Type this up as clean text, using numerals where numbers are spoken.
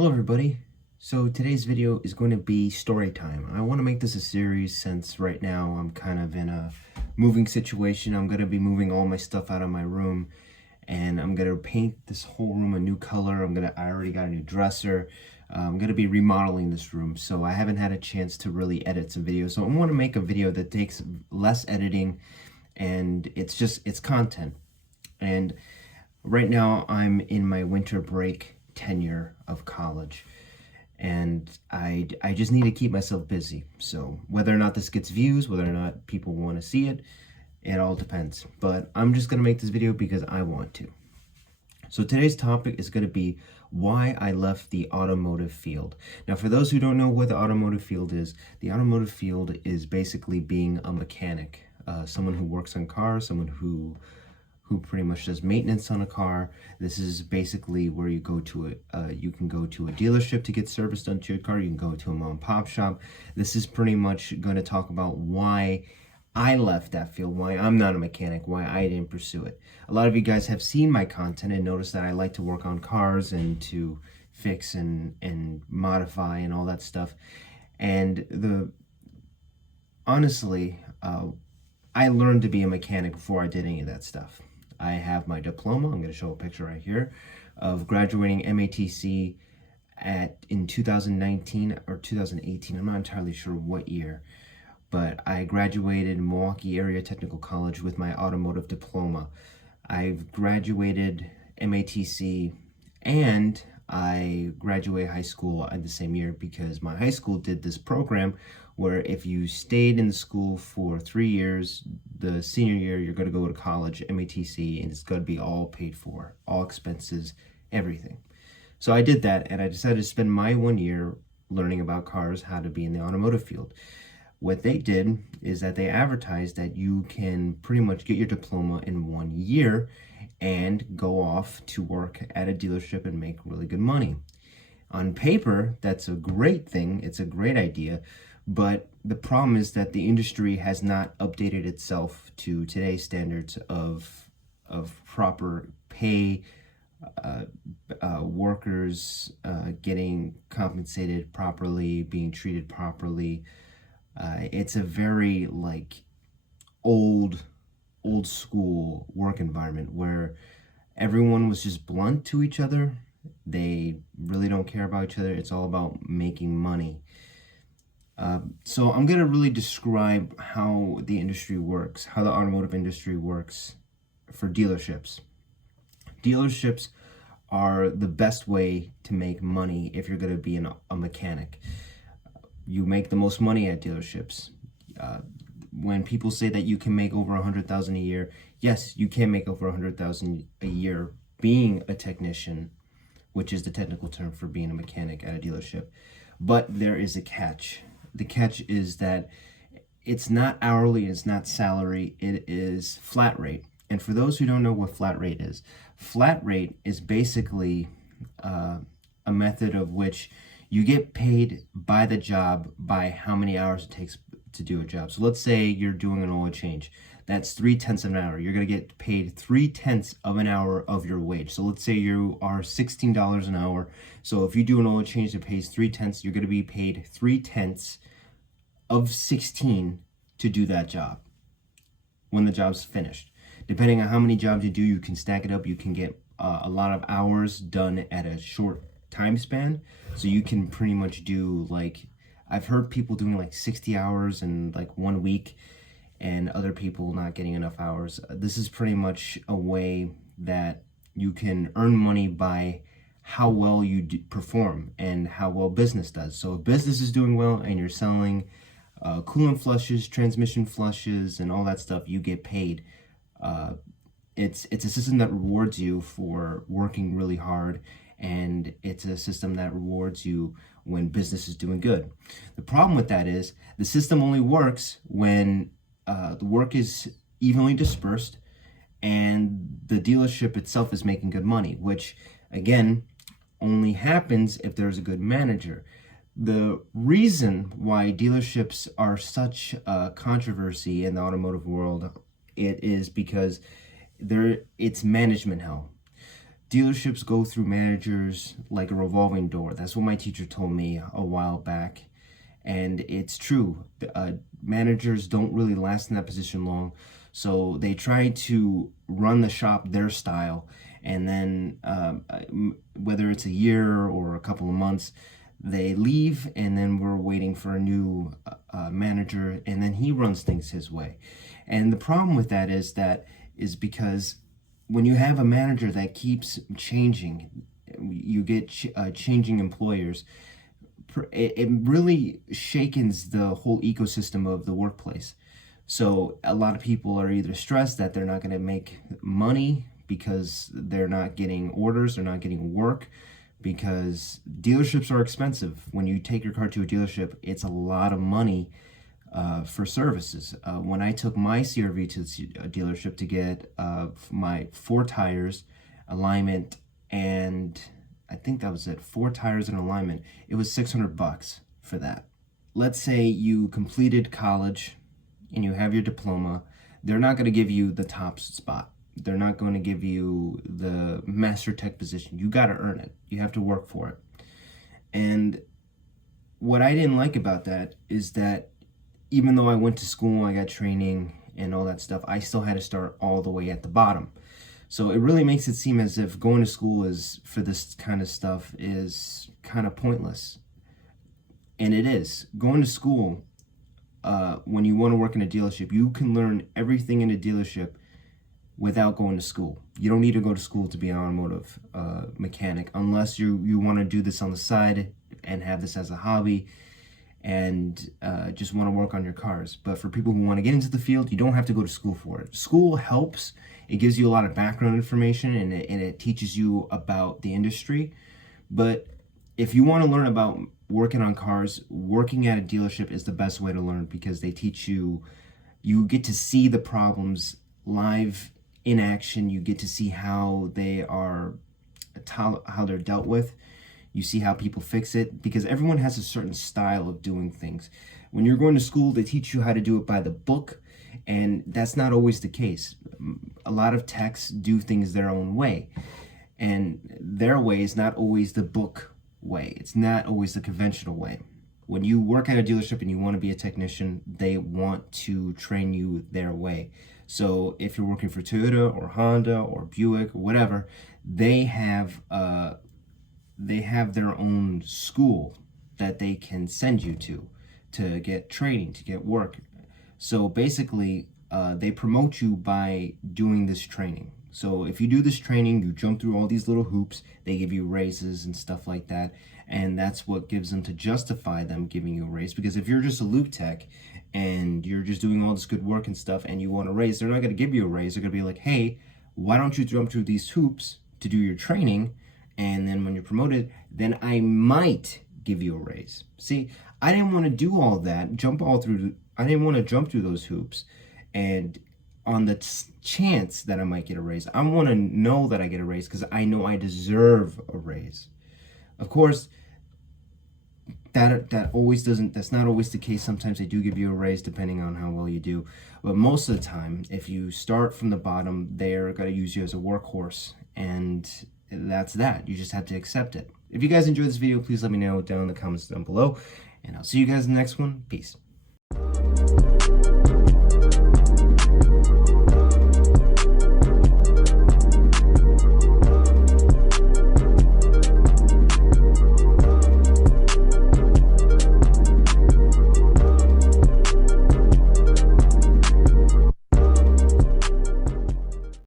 Hello everybody. So today's video is going to be story time. I want to make this a series since right now I'm kind of in a moving situation. I'm going to be moving all my stuff out of my room and I'm going to paint this whole room a new color. I already got a new dresser. I'm going to be remodeling this room, so I haven't had a chance to really edit some videos. So I want to make a video that takes less editing and it's content. And right now I'm in my winter break tenure of college, and I just need to keep myself busy. So whether or not this gets views, whether or not people want to see it, it all depends. But I'm just gonna make this video because I want to. So today's topic is going to be why I left the automotive field. Now, for those who don't know what the automotive field is, the automotive field is basically being a mechanic, someone who works on cars, someone who pretty much does maintenance on a car. This is basically where you go to you can go to a dealership to get service done to your car. You can go to a mom and pop shop. This is pretty much going to talk about why I left that field, why I'm not a mechanic, why I didn't pursue it. A lot of you guys have seen my content and noticed that I like to work on cars and to fix and modify and all that stuff. And honestly, I learned to be a mechanic before I did any of that stuff. I have my diploma. I'm going to show a picture right here of graduating MATC in 2019 or 2018. I'm not entirely sure what year, but I graduated Milwaukee Area Technical College with my automotive diploma. I've graduated MATC and I graduated high school at the same year because my high school did this program where if you stayed in the school for 3 years, the senior year, you're going to go to college, MATC, and it's going to be all paid for, all expenses, everything. So I did that, and I decided to spend my 1 year learning about cars, how to be in the automotive field. What they did is that they advertised that you can pretty much get your diploma in 1 year and go off to work at a dealership and make really good money. On paper, that's a great thing. It's a great idea. But the problem is that the industry has not updated itself to today's standards of proper pay, workers getting compensated properly, being treated properly. It's a very old school work environment where everyone was just blunt to each other. They really don't care about each other. It's all about making money. So I'm going to really describe how the industry works, how the automotive industry works for dealerships. Dealerships are the best way to make money if you're going to be a mechanic. You make the most money at dealerships. When people say that you can make over $100,000 a year, yes, you can make over $100,000 a year being a technician, which is the technical term for being a mechanic at a dealership. But there is a catch. The catch is that it's not hourly, it's not salary, it is flat rate. And for those who don't know what flat rate is basically a method of which you get paid by the job, by how many hours it takes to do a job. So let's say you're doing an oil change. That's 3/10 of an hour. You're going to get paid 3/10 of an hour of your wage. So let's say you are $16 an hour. So if you do an oil change that pays 3/10, you're going to be paid 3/10 of 16 to do that job when the job's finished. Depending on how many jobs you do, you can stack it up. You can get a lot of hours done at a short time span. So you can pretty much do I've heard people doing 60 hours in 1 week, and other people not getting enough hours. This is pretty much a way that you can earn money by how well you perform and how well business does. So if business is doing well and you're selling coolant flushes, transmission flushes, and all that stuff, you get paid. It's a system that rewards you for working really hard, and it's a system that rewards you when business is doing good. The problem with that is the system only works when the work is evenly dispersed and the dealership itself is making good money, which again only happens if there's a good manager. The reason why dealerships are such a controversy in the automotive world, it is because it's management hell. dealerships go through managers like a revolving door. That's what my teacher told me a while back. And it's true. Managers don't really last in that position long. So they try to run the shop their style. And then whether it's a year or a couple of months, they leave, and then we're waiting for a new manager, and then he runs things his way. And the problem with that is because when you have a manager that keeps changing, you get changing employers. It really shakens the whole ecosystem of the workplace. So a lot of people are either stressed that they're not going to make money because they're not getting orders, they're not getting work, because dealerships are expensive. When you take your car to a dealership, it's a lot of money for services. When I took my CRV to the dealership to get my 4 tires, alignment, and I think that was it, 4 tires and alignment, it was $600 for that. Let's say you completed college and you have your diploma. They're not going to give you the top spot. They're not going to give you the master tech position. You got to earn it. You have to work for it. And what I didn't like about that is that even though I went to school, I got training and all that stuff, I still had to start all the way at the bottom. So it really makes it seem as if going to school is for this kind of stuff is kind of pointless. And it is. Going to school, when you want to work in a dealership, you can learn everything in a dealership without going to school. You don't need to go to school to be an automotive mechanic, unless you want to do this on the side and have this as a hobby and just want to work on your cars. But for people who want to get into the field, you don't have to go to school for it. School helps. It gives you a lot of background information, and it teaches you about the industry. But if you want to learn about working on cars, working at a dealership is the best way to learn, because they teach you, you get to see the problems live in action. You get to see how they're dealt with. You see how people fix it, because everyone has a certain style of doing things. When you're going to school, they teach you how to do it by the book, and that's not always the case. A lot of techs do things their own way, and their way is not always the book way. It's not always the conventional way. When you work at a dealership and you want to be a technician, they want to train you their way. So if you're working for Toyota or Honda or Buick or whatever, they have their own school that they can send you to get training, to get work. So basically, they promote you by doing this training. So if you do this training, you jump through all these little hoops, they give you raises and stuff like that. And that's what gives them to justify them giving you a raise. Because if you're just a loop tech and you're just doing all this good work and stuff and you want a raise, they're not going to give you a raise. They're going to be like, hey, why don't you jump through these hoops to do your training? And then when you're promoted, then I might give you a raise. See, I didn't want to do all that, I didn't want to jump through those hoops. And on the chance that I might get a raise, I want to know that I get a raise because I know I deserve a raise. Of course, that's not always the case. Sometimes they do give you a raise depending on how well you do. But most of the time, if you start from the bottom, they're going to use you as a workhorse. And that's that. You just have to accept it. If you guys enjoyed this video, please let me know down in the comments down below. And I'll see you guys in the next one. Peace.